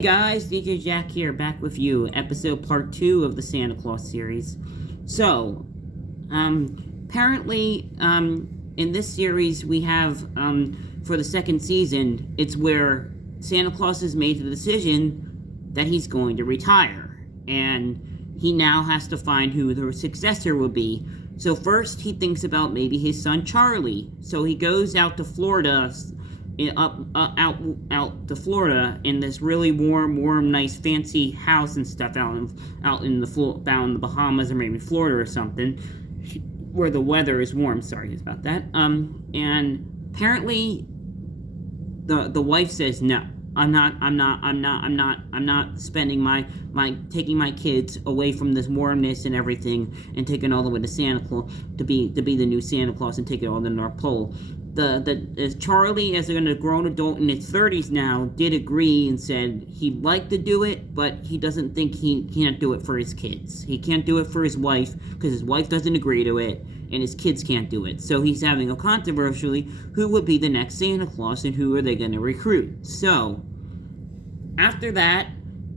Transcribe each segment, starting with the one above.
Hey guys, DJ Jack here, back with you, episode part 2 of the Santa Claus series. So, apparently, in this series we have, for the second season, it's where Santa Claus has made the decision that he's going to retire, and he now has to find who the successor will be. So first, he thinks about maybe his son Charlie, so he goes out to Florida, out to Florida in this really warm, nice, fancy house and stuff out in the Bahamas or maybe Florida or something, where the weather is warm. Sorry about that. And apparently, the wife says no. I'm not spending taking my kids away from this warmness and everything and taking all the way to Santa Claus to be the new Santa Claus and take it all to the North Pole. Charlie, as a grown adult in his 30s now, did agree and said he'd like to do it, but he doesn't think he can't do it for his kids. He can't do it for his wife because his wife doesn't agree to it, and his kids can't do it. So he's having a controversy who would be the next Santa Claus and who are they going to recruit. So after that,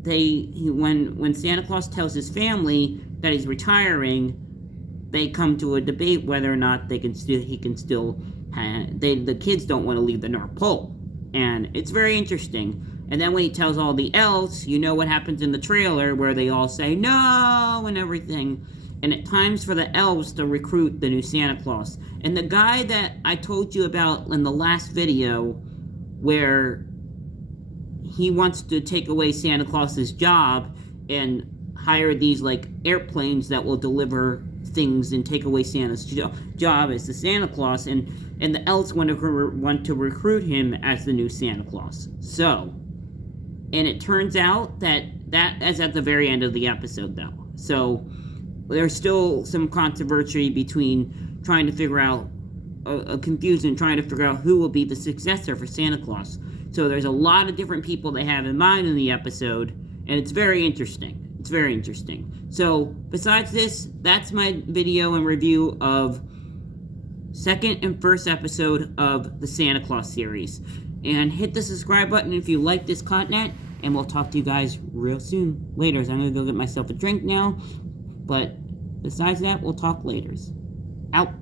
when Santa Claus tells his family that he's retiring, they come to a debate whether or not the kids don't want to leave the North Pole. And it's very interesting. And then when he tells all the elves, you know what happens in the trailer where they all say no and everything. And it's times for the elves to recruit the new Santa Claus. And the guy that I told you about in the last video, where he wants to take away Santa Claus's job and hire these airplanes that will deliver things and take away Santa's job as the Santa Claus, and the elves want to recruit him as the new Santa Claus. So, and it turns out that is at the very end of the episode, though. So there's still some controversy between trying to figure out confusion, trying to figure out who will be the successor for Santa Claus. So there's a lot of different people they have in mind in the episode, and it's very interesting. It's very interesting. So, besides this, that's my video and review of second and first episode of the Santa Claus series. And hit the subscribe button if you like this content, and we'll talk to you guys real soon. Later. I'm going to go get myself a drink now, but besides that, we'll talk later. Out.